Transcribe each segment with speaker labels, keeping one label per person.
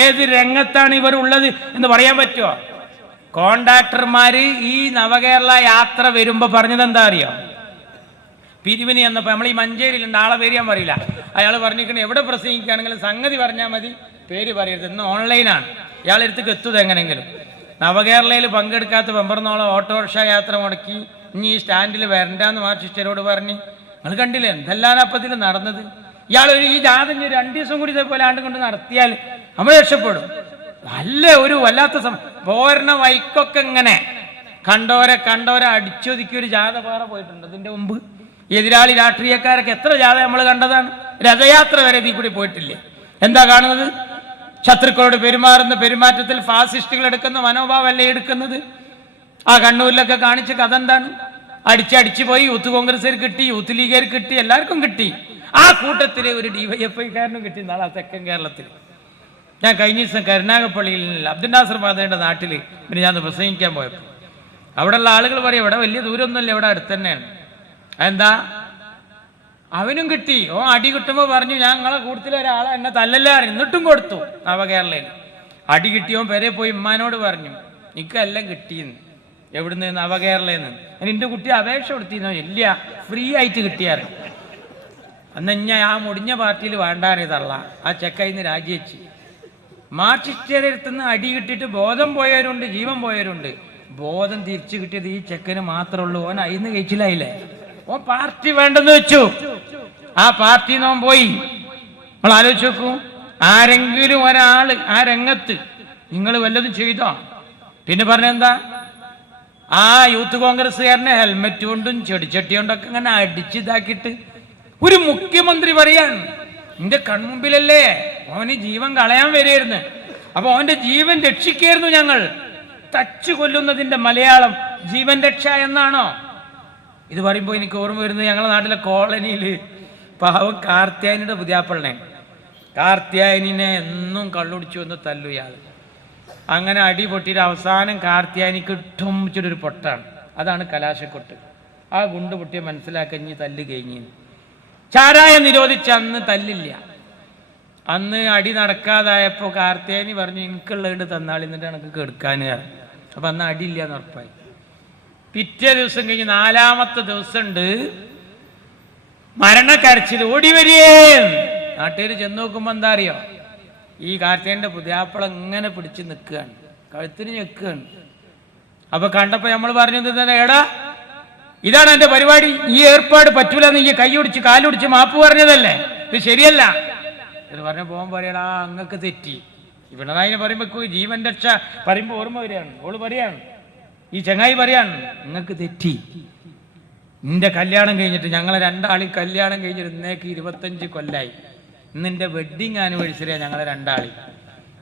Speaker 1: ഏത് രംഗത്താണ് ഇവർ ഉള്ളത് എന്ന് പറയാൻ പറ്റുമോ കോണ്ടാക്ടർമാര് ഈ നവകേരള യാത്ര വരുമ്പോ പറഞ്ഞത് എന്താ അറിയോ? പിരിവിന് എന്നപ്പോ നമ്മൾ ഈ മഞ്ചേരിയിലുണ്ട് ആളെ പേര് ഞാൻ പറയില്ല. അയാൾ പറഞ്ഞിരിക്കണേ എവിടെ പ്രസംഗിക്കുകയാണെങ്കിലും സംഗതി പറഞ്ഞാൽ മതി പേര് പറയരുത്. ഇന്ന് ഓൺലൈനാണ്. ഇയാൾ എടുത്ത് എത്തുന്നത് എങ്ങനെയെങ്കിലും. നവകേരളയിൽ പങ്കെടുക്കാത്ത പെമ്പറന്നോളം ഓട്ടോറിക്ഷ യാത്ര മുടക്കി ഇനി ഈ സ്റ്റാൻഡിൽ വരണ്ടെന്ന് മാർച്ചിസ്റ്റരോട് പറഞ്ഞു. നിങ്ങൾ കണ്ടില്ലേ എന്തെല്ലാം അപ്പത്തിൽ നടന്നത്? ഇയാൾ ഒരു ഈ ജാതം രണ്ട് ദിവസം കൂടി ഇതേപോലെ ആണ്ട് കൊണ്ട് നടത്തിയാൽ നമ്മൾ രക്ഷപ്പെടും. നല്ല ഒരു വല്ലാത്ത സമയം പോരണ വൈക്കൊക്കെ ഇങ്ങനെ. കണ്ടോരെ കണ്ടോരെ അടിച്ചൊതുക്കി ഒരു ജാഥ വേറെ പോയിട്ടുണ്ട്. അതിന്റെ മുമ്പ് എതിരാളി രാഷ്ട്രീയക്കാരൊക്കെ എത്ര ജാഥ നമ്മൾ കണ്ടതാണ്. രഥയാത്ര വരെ ഇതിൽ കൂടി പോയിട്ടില്ലേ? എന്താ കാണുന്നത്? ശത്രുക്കളോട് പെരുമാറുന്ന പെരുമാറ്റത്തിൽ ഫാസിസ്റ്റുകൾ എടുക്കുന്ന മനോഭാവമല്ലേ എടുക്കുന്നത്? ആ കണ്ണൂരിലൊക്കെ കാണിച്ച കഥ എന്താണ്? അടിച്ചടിച്ചു പോയി യൂത്ത് കോൺഗ്രസ്സുകാർ കിട്ടി യൂത്ത് ലീഗുകാർ കിട്ടി എല്ലാവർക്കും കിട്ടി. ആ കൂട്ടത്തിലെ ഒരു ഡിവൈഎഫ്ഐക്കാരനും കിട്ടി നാളെ തെക്കൻ കേരളത്തിൽ ഞാൻ കഴിഞ്ഞ ദിവസം കരുനാഗപ്പള്ളിയിൽ അബ്ദുൽ നാസർ മാതയുടെ നാട്ടിൽ പിന്നെ ഞാൻ പ്രസംഗിക്കാൻ പോയപ്പോൾ അവിടെയുള്ള ആളുകൾ പറയും ഇവിടെ വലിയ ദൂരമൊന്നുമില്ല ഇവിടെ അടുത്ത് തന്നെയാണ്. എന്താ അവനും കിട്ടി. ഓ അടി കിട്ടുമ്പോൾ പറഞ്ഞു ഞാൻ നിങ്ങളെ കൂട്ടത്തിൽ ഒരാളെ എന്നെ തല്ലല്ല എന്നിട്ടും കൊടുത്തു നവകേരളയിൽ. അടി കിട്ടിയോ പേരെ പോയി ഉമ്മാനോട് പറഞ്ഞു എനിക്കെല്ലാം കിട്ടിയെന്ന്. എവിടുന്ന്? നവകേരളയിൽ നിന്ന്. ഞാൻ എന്റെ കുട്ടി അപേക്ഷ കൊടുത്തിരുന്നോ. ഇല്ല ഫ്രീ ആയിട്ട് കിട്ടിയായിരുന്നു. അന്ന് ഞാൻ ആ മുടിഞ്ഞ പാർട്ടിയിൽ വേണ്ടാറിയതള്ള ആ ആ ചെക്കയിന്ന് രാജിവെച്ച്. മാർച്ചിസ്റ്റേരടുത്തുനിന്ന് അടി കിട്ടിയിട്ട് ബോധം പോയവരുണ്ട് ജീവൻ പോയവരുണ്ട്. ബോധം തിരിച്ചു കിട്ടിയത് ഈ ചെക്കന് മാത്രമേ ഉള്ളൂ ഓൻ അയിന്ന് കഴിച്ചില്ലായില്ലേ ഓൻ പാർട്ടി വേണ്ടെന്ന് വെച്ചു. ആ പാർട്ടി നോൻ പോയി. നമ്മൾ ആലോചിച്ച് നോക്കൂ. ആരെങ്കിലും ഒരാൾ ആ രംഗത്ത് നിങ്ങൾ വല്ലതും ചെയ്തോ? പിന്നെ പറഞ്ഞെന്താ ആ യൂത്ത് കോൺഗ്രസ്സുകാരനെ ഹെൽമെറ്റ് കൊണ്ടും ചെടിച്ചട്ടി കൊണ്ടൊക്കെ ഇങ്ങനെ അടിച്ചിതാക്കിയിട്ട് ഒരു മുഖ്യമന്ത്രി പറയാൻ നിന്റെ കൺമുമ്പിലല്ലേ ഓന് ജീവൻ കളയാൻ വരെയായിരുന്നു. അപ്പൊ ഓന്റെ ജീവൻ രക്ഷിക്കായിരുന്നു ഞങ്ങൾ. തച്ചു കൊല്ലുന്നതിന്റെ മലയാളം ജീവൻ രക്ഷ എന്നാണോ? ഇത് പറയുമ്പോൾ എനിക്ക് ഓർമ്മ വരുന്നത് ഞങ്ങളുടെ നാട്ടിലെ കോളനിയിൽ പാവം കാർത്യായനിയുടെ പുതിയാപ്പള്ളനെ കാർത്യായനിനെ എന്നും കള്ളുടിച്ചു വന്ന് തല്ലു ഇയാൾ. അങ്ങനെ അടി പൊട്ടിയിട്ട് അവസാനം കാർത്യായനിക്ക് ഇട്ടുമ്പിച്ചൊരു പൊട്ടാണ്. അതാണ് കലാശക്കൊട്ട്. ആ ഗുണ്ട് പൊട്ടിയെ മനസ്സിലാക്കഞ്ഞ് തല്ല് കഴിഞ്ഞു. ചാരായ നിരോധിച്ച അന്ന് തല്ലില്ല. അന്ന് അടി നടക്കാതായപ്പോൾ കാർത്തേനി പറഞ്ഞു എനിക്കുള്ളത് തന്നാളി എന്നിട്ട് എനിക്ക് കെടുക്കാൻ അപ്പൊ അന്ന് അടിയില്ല എന്ന് ഉറപ്പായി. പിറ്റേ ദിവസം കഴിഞ്ഞ് നാലാമത്തെ ദിവസം ഉണ്ട് മരണക്കരച്ചിൽ ഓടി വരികേ നാട്ടുകാർ ചെന്ന് നോക്കുമ്പോ എന്താ അറിയോ? ഈ കാർത്തേന്റെ പുതിയാപ്പള ഇങ്ങനെ പിടിച്ച് നിൽക്കുകയാണ്. കഴുത്തിന് ഞെക്കുകയാണ്. അപ്പൊ കണ്ടപ്പോ നമ്മൾ പറഞ്ഞു തന്നെ എടാ ഇതാണ് എന്റെ പരിപാടി. ഈ ഏർപ്പാട് പറ്റൂലെന്ന് ഈ കൈ ഒടിച്ച് കാലൊടിച്ച് മാപ്പ് പറഞ്ഞതല്ലേ? ഇത് ശരിയല്ല. ഇത് പറഞ്ഞ പോകാൻ പറയടാ അങ്ങക്ക് തെറ്റി. പിണറായിനെ പറയുമ്പോ ജീവൻ രക്ഷ പറയുമ്പോ ഓർമ്മ വരികയാണ്. ഓൾ പറയാണ്. ഈ ചങ്ങായി പറയാണ് നിങ്ങൾക്ക് തെറ്റി. നിന്റെ കല്യാണം കഴിഞ്ഞിട്ട് ഞങ്ങളെ രണ്ടാളി കല്യാണം കഴിഞ്ഞിട്ട് ഇന്നേക്ക് ഇരുപത്തഞ്ച് കൊല്ലായി. ഇന്നിന്റെ വെഡ്ഡിങ് ആനിവേഴ്സറിയാണ് ഞങ്ങളെ രണ്ടാളി.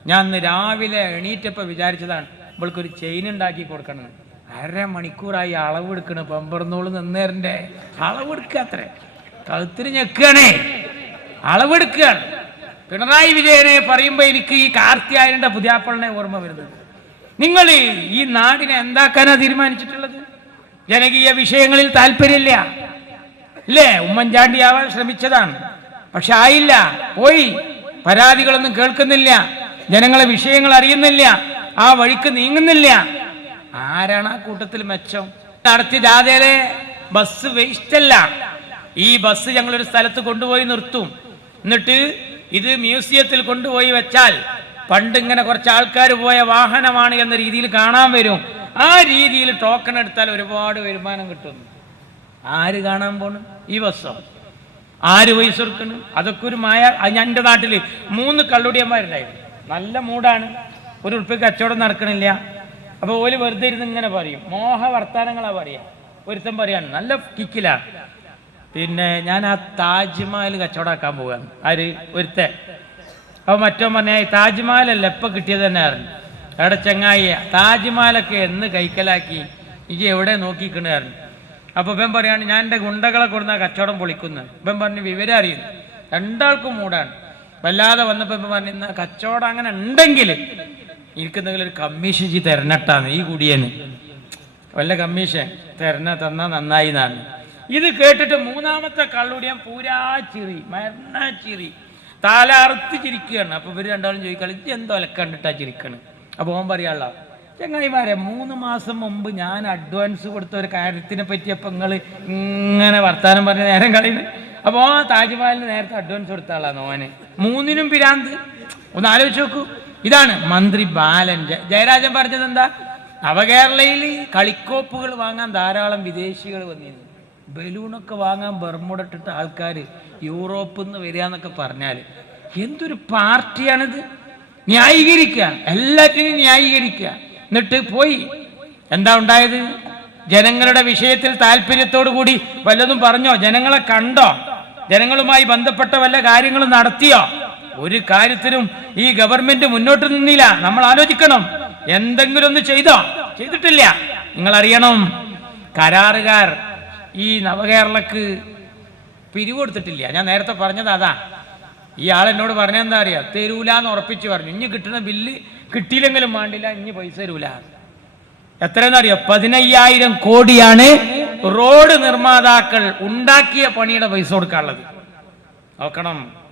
Speaker 1: ഞാൻ ഇന്ന് രാവിലെ എണീറ്റപ്പോൾ വിചാരിച്ചതാണ് ഇവൾക്കൊരു ചെയിൻ ഉണ്ടാക്കി കൊടുക്കണം അരമണിക്കൂറായി അളവെടുക്കണ് പമ്പറന്നോൾ നിന്നേരന്റെ അളവെടുക്കാത്ര കഴുത്തിന് ഞെക്കുകയാണേ അളവെടുക്കുകയാണ് പിണറായി വിജയനെ പറയുമ്പോൾ എനിക്ക് ഈ കാർത്തിയായന്റെ പുതിയാപ്പളിനെ ഓർമ്മ വരുന്നത്. നിങ്ങൾ ഈ നാടിനെ എന്താക്കാനാണ് തീരുമാനിച്ചിട്ടുള്ളത്? ജനകീയ വിഷയങ്ങളിൽ താല്പര്യമില്ല. അല്ലേ ഉമ്മൻചാണ്ടി ആവാൻ ശ്രമിച്ചതാണ്. പക്ഷെ ആയില്ല. പോയി. പരാതികളൊന്നും കേൾക്കുന്നില്ല. ജനങ്ങളെ വിഷയങ്ങൾ അറിയുന്നില്ല. ആ വഴിക്ക് നീങ്ങുന്നില്ല. ആരാണ് ആ കൂട്ടത്തിൽ മെച്ചം? നടത്തിയ ജാഥയിലെ ബസ് വേസ്റ്റല്ല ഈ ബസ് ഞങ്ങളൊരു സ്ഥലത്ത് കൊണ്ടുപോയി നിർത്തും. എന്നിട്ട് ഇത് മ്യൂസിയത്തിൽ കൊണ്ടുപോയി വെച്ചാൽ പണ്ട് ഇങ്ങനെ കുറച്ച് ആൾക്കാർ പോയ വാഹനമാണ് എന്ന രീതിയിൽ കാണാൻ വരും. ആ രീതിയിൽ ടോക്കൺ എടുത്താൽ ഒരുപാട് വരുമാനം കിട്ടുന്നു ആര് കാണാൻ പോണു? ഈ ബസ്സോ? ആര് പോയി കൊടുക്കണം? അതൊക്കെ ഒരു മായ എന്റെ നാട്ടിൽ മൂന്ന് കള്ളുടിയന്മാരുണ്ടായിരുന്നു. നല്ല മൂടാണ്. ഒരു ഉറുപ്പിക്ക് കച്ചവടം നടക്കണില്ല. അപ്പോൾ ഓൽ വെറുതെ ഇരുന്ന് ഇങ്ങനെ പറയും. മോഹ വർത്താനങ്ങളാ പറയാ. ഒരുത്തം പറയാണ് നല്ല കിക്കിലാണ് പിന്നെ ഞാൻ ആ താജ്മഹൽ കച്ചവടമാക്കാൻ പോവുകയാണ് ആര്? ഒരുത്തെ അപ്പൊ മറ്റോ പറഞ്ഞ താജ്മഹലല്ല എപ്പോ കിട്ടിയത് തന്നെ അറിഞ്ഞു അവിടെ ചെങ്ങായി താജ്മഹലൊക്കെ എന്ന് കൈക്കലാക്കി ഇജ് എവിടെ നോക്കിക്കണായിരുന്നു അപ്പൊ ഇവൻ പറയാണ് ഞാൻ എന്റെ ഗുണ്ടകളെ കൊടുന്ന കച്ചവടം പൊളിക്കുന്നത് ഇവൻ പറഞ്ഞു വിവരം അറിയുന്നു. രണ്ടാൾക്കും മൂടാണ്. വല്ലാതെ വന്നപ്പോ ഇപ്പം പറഞ്ഞു "എന്നാ കച്ചവടം അങ്ങനെ ഉണ്ടെങ്കിൽ എനിക്കെന്തെങ്കിലും ഒരു കമ്മീഷൻ ചെയ്ത് തരണട്ടാന്ന് ഈ കുടിയന്. വല്ല കമ്മീഷൻ തരണ തന്നാ നന്നായി എന്നാണ്. ഇത് കേട്ടിട്ട് മൂന്നാമത്തെ കള്ളുടിയാൻ പൂരാ ചിറി മരണ ചിറി. താലാർത്ത് ചിരിക്കുകയാണ്. അപ്പൊ ഇവർ രണ്ടാളും ചോദിക്കാൾ ഇത് എന്തോ കണ്ടിട്ടാ ചിരിക്കണ്? അപ്പൊ ഓൻ പറയാനുള്ള ചങ്ങായിമാരെ മൂന്ന് മാസം മുമ്പ് ഞാൻ അഡ്വാൻസ് കൊടുത്ത ഒരു കാര്യത്തിനെ പറ്റി അപ്പൊ നിങ്ങൾ ഇങ്ങനെ വർത്താനം പറഞ്ഞ നേരം കളയുന്നു അപ്പോൾ താജ്മഹലിന് നേരത്തെ അഡ്വാൻസ് കൊടുത്ത ആളാണ് ഓന്. മൂന്നിനും പിരാന്ത്. ഒന്ന് ആലോചിച്ച് നോക്കൂ. ഇതാണ് മന്ത്രി ബാലൻ. ജയരാജൻ പറഞ്ഞത് എന്താ? നവകേരളയിൽ കളിക്കോപ്പുകൾ വാങ്ങാൻ ധാരാളം വിദേശികൾ വന്നിരുന്നു. ബലൂണൊക്കെ വാങ്ങാൻ ബർമുടട്ടിട്ട ആൾക്കാർ യൂറോപ്പിൽ നിന്ന് വരിക എന്നൊക്കെ പറഞ്ഞാൽ എന്തൊരു പാർട്ടിയാണിത്? ന്യായീകരിക്കുക. എല്ലാറ്റിനും ന്യായീകരിക്കുക. എന്നിട്ട് പോയി. എന്താ ഉണ്ടായത്? ജനങ്ങളുടെ വിഷയത്തിൽ താല്പര്യത്തോടു കൂടി വല്ലതും പറഞ്ഞോ? ജനങ്ങളെ കണ്ടോ? ജനങ്ങളുമായി ബന്ധപ്പെട്ട വല്ല കാര്യങ്ങളും നടത്തിയോ? ഒരു കാര്യത്തിനും ഈ ഗവൺമെന്റ് മുന്നോട്ട് നിന്നില്ല. നമ്മൾ ആലോചിക്കണം. എന്തെങ്കിലും ഒന്ന് ചെയ്തോ? ചെയ്തിട്ടില്ല. നിങ്ങൾ അറിയണം കരാറുകാർ ഈ നവകേരളക്ക് പിരിവ് കൊടുത്തിട്ടില്ല ഞാൻ നേരത്തെ പറഞ്ഞത് അതാ. ആൾ എന്നോട് പറഞ്ഞ എന്താ അറിയാ? തരൂല എന്ന് ഉറപ്പിച്ച് പറഞ്ഞു. ഇനി കിട്ടുന്ന ബില്ല് കിട്ടിയില്ലെങ്കിലും വേണ്ടില്ല ഇനി പൈസ തരൂല. എത്രയെന്നറിയോ പതിനയ്യായിരം കോടിയാണ് റോഡ് നിർമ്മാതാക്കൾ ഉണ്ടാക്കിയ പണിയുടെ പൈസ കൊടുക്കാനുള്ളത്. നോക്കണം.